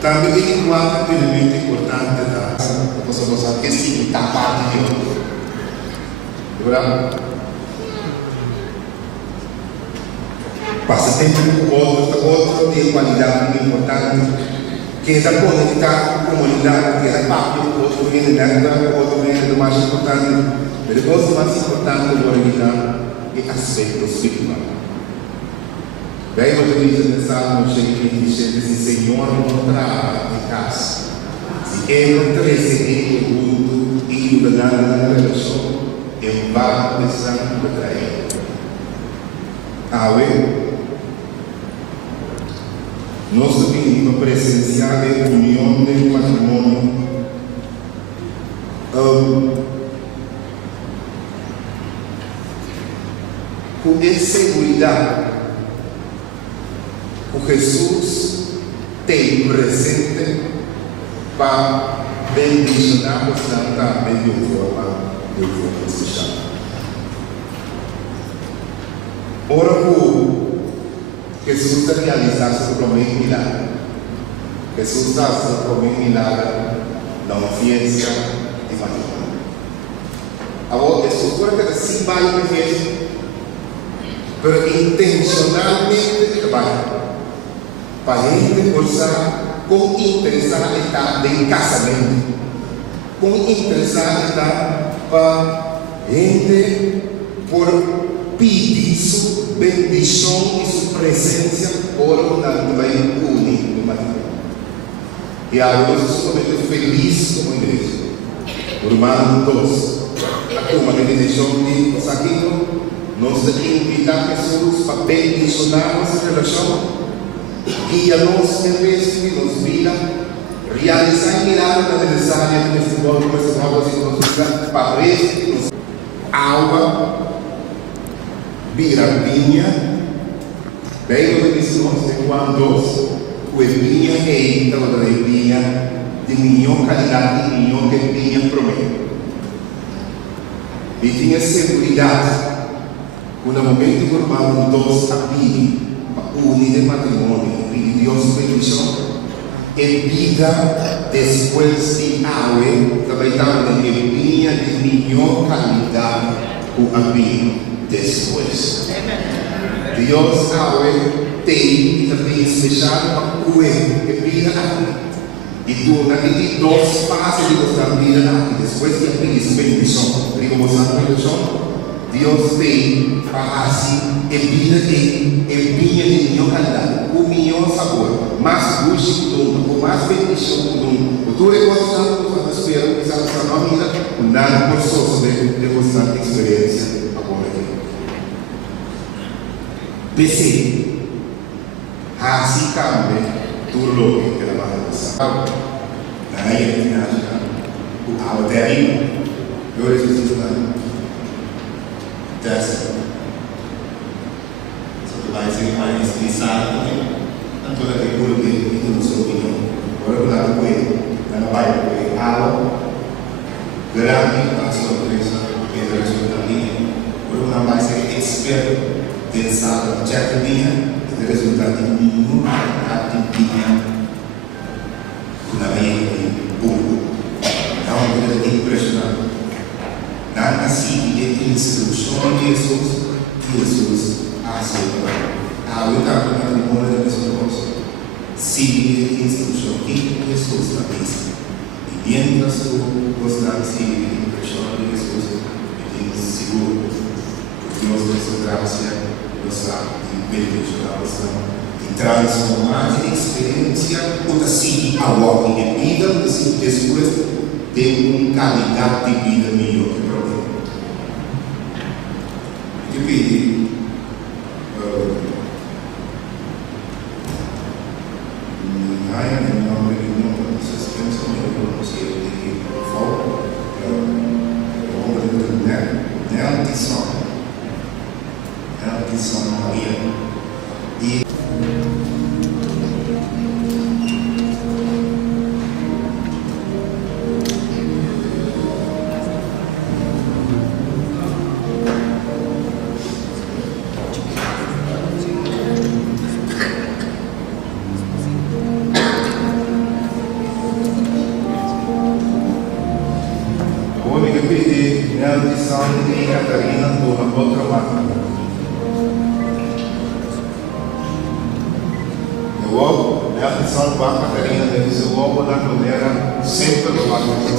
Também tem um outro elemento importante da nossa que se está parte de outro. Agora, passatempo com outro tem qualidade muito importante, que é da conectar com a comunidade, que é da parte do outro, que é outro é do mais importante, mas o outro mais importante da comunidade é aspecto espiritual. Daí eu utilizo nessa no cheio de Senhor encontrar em casa. Se eu crescer junto e o lugar da relação, eu vou pensar para trair. Nós devemos presenciar a união do matrimônio com segurança. O Jesus tem presente para bendicionar os também de uma forma especial. Ora, por Jesus está realizando o primeiro milagre. Jesus está fazendo o primeiro milagre na audiência de matrimônio. Agora, Jesus agora sim vai para a festa, mas intencionalmente vai. Para a gente gostar com interessar estar em casamento, com interessar estar para a gente por pedir sua bendição e sua presença por o vai unir no matrimônio. E agora eu sou muito feliz como igreja. Irmãos, a turma de bendição de Saquinho, nós devemos invitar pessoas para bendicionar nossa relação. E a nós, em vez de nos vida, realizar milagres necessários no festival de pessoas e construção para este água, vinha, bem no missões de quando o vinha e então a vinha de melhor qualidade e melhor que vinha prometo. E tinha segurança, quando o momento normal dos abrir unir matrimônio e Deus bendição e vida depois de água também estava em vinha de melhor qualidade o abrir depois. Deus água tem também especial para o e vida e tu naquele dois passos de você vida depois de abrir bendição digo você bendição Deus tem para assim e vida de melhor qualidade, o melhor sabor, mais gosto do mundo, mais bendição do mundo. O tu recostando com a espera, que sabe essa nova vida, o nada por só de recostar experiência agora aqui. PC, assim cambia, tu louco que ela vai passar. Daí a gente acha, o alter eu esqueci lá. Testa. Só vai ser mais pensado também. Tanto é que por que não sou opinião. Agora eu vou ele. Não vai com ele. Água. Grande a sua empresa. Que é a resultado linha. Agora não vai ser experto. Pensado. Já que linha. Que é o resultado de nenhuma atividade. Na minha público. É uma coisa impressionante. Nada assim de instrução de Jesus aceita. A outra coisa de moda da pessoa seguir a instrução que Jesus está pensando. E dentro da sua gostar de seguir a instrução de Jesus, eu seguro que Deus tem sua graça, gostar de bendicionar e transformar a experiência ou seguir a walking de vida, depois ter uma qualidade de vida melhor. Quindi hai nel nome di uno di se stesso non si è di fuoco ne altri sono Maria e de Catarina de una otra marca. Eu a atenção para a Catarina deve ser logo na primeira, sempre do lado do seu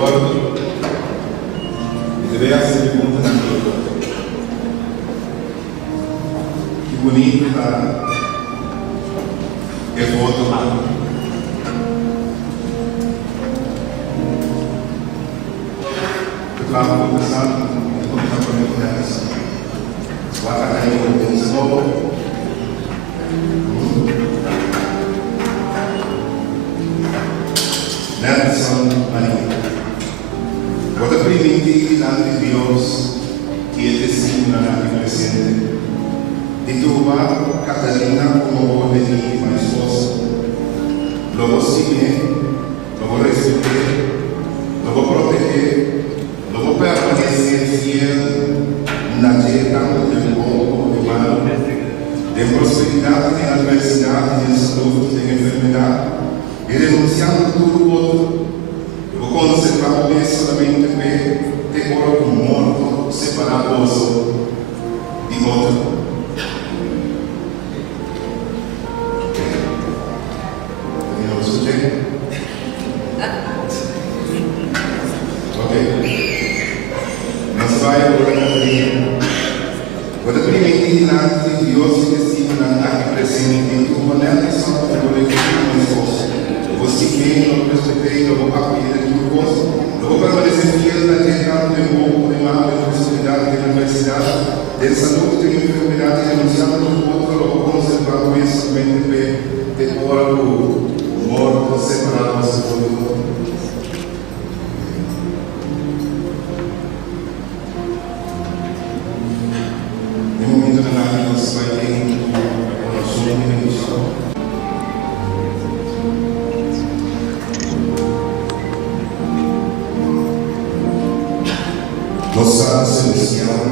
Agora, diversas perguntas na vida. Que bonito tá? Eu vou tomar. Eu estava conversando com a minha mulher. Vai estar aí com o seu Nelson Maria. Vou permitir diante de Dios que Él designa aquí presente y tuvo Catalina como legítima esposa. Lo sigue, lo respeté, lo proteger, lo permanecer fiel na dieta del poco de mal, de prosperidad, de adversidad, de salud, de enfermedad, y renunciando todo lo otro. Vou conservar o bem solamente de corpo morto, separados de outro. Não escutei? Ok. Nós vai agora na linha. Quando permitir diante de Deus que estima aqui presente em tua maneira, só para o legítimo esposo. Você que não respeitei, não vou acolher. Vou permanecer fiel na terra do povo, de mal, de prosperidade, de adversidade, de saúde, de enfermidade, renunciando no outro, vou conservar o pensamento de corpo morto, separado do mundo. No momento da nave, nós vai ter uma sua Nossa Celestial,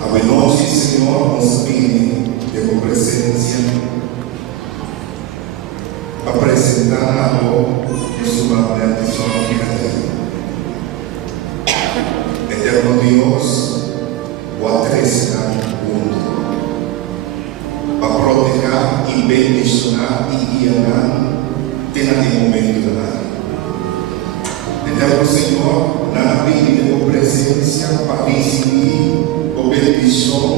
a noite, Senhor, nos pede de tua presença, apresentar a sua bendição eterno Deus, o atrecerá mundo, a proteger e bendicionar e guiar naquele momento da vida. Eterno Senhor, na vida de tua presença, para receber a bendição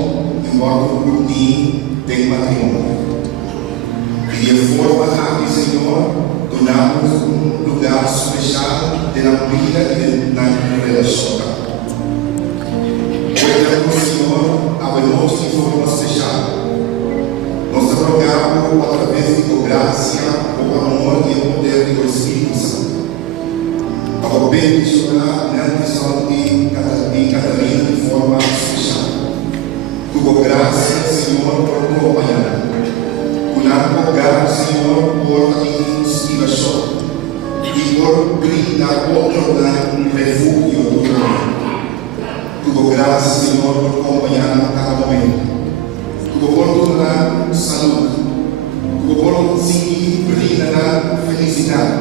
e o orgulho de matrimônio. E de forma aqui, Senhor, donamos um lugar especial na vida e na relação. Eterno Senhor, abre-nos de forma especial. Nós rogamos através de tua graça, o amor e o poder do Espírito Santo. Para bendicionar a missão de Catarina de forma especial. Tua graça, Senhor, por acompanhar. Cuidar lugar, Senhor, por inspiração. E por brindar outro refúgio do mundo. Tua graça, Senhor, por acompanhar a cada momento. Tua oportunidade de saúde. Tua oportunidade brindar felicidade.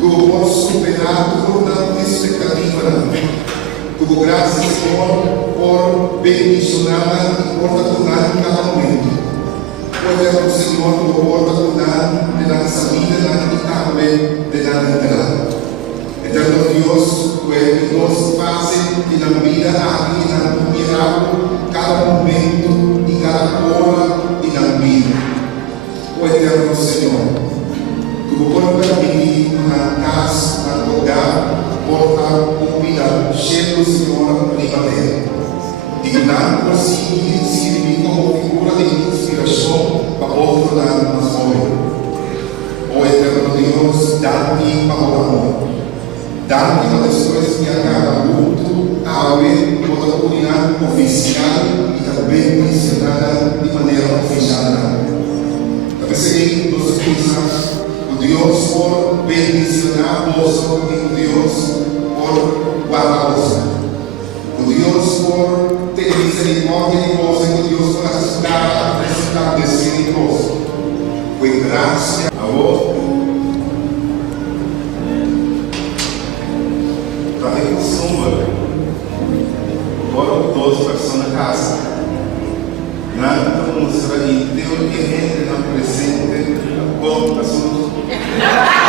Tu posso superar toda a expectativa. Tua graça, Senhor, por bendicionar e por tornar em cada momento. Eterno Senhor, tua oportunidade de nossa vida e também de dar entrada. Eterno Deus, tu és que nos faz na vida aqui na miracle, cada momento e cada hora e na vida. O Eterno Senhor, tu pode permitir na casa, na lugar, portar comida cheia, Senhor, primavera. E não conseguir servir como figura de inspiração para outro lado nas obras. O Eterno Deus, dati pagkakamot. Dati mag-express niya kakabuto, awit, pagkakuningan oficial, ikabendicionada de maneira oficial. Tapi seguir dos pisas, o Deus por bendicionar vos, e o Deus por guardar-vos. O Deus por ter misericórdia de vós, e o Deus por ajudar, resplandecer em vós. Foi graça a vós. Para reconsumar, por todas as pessoas na casa. Nada nos será inteiro que entre na presente com a sua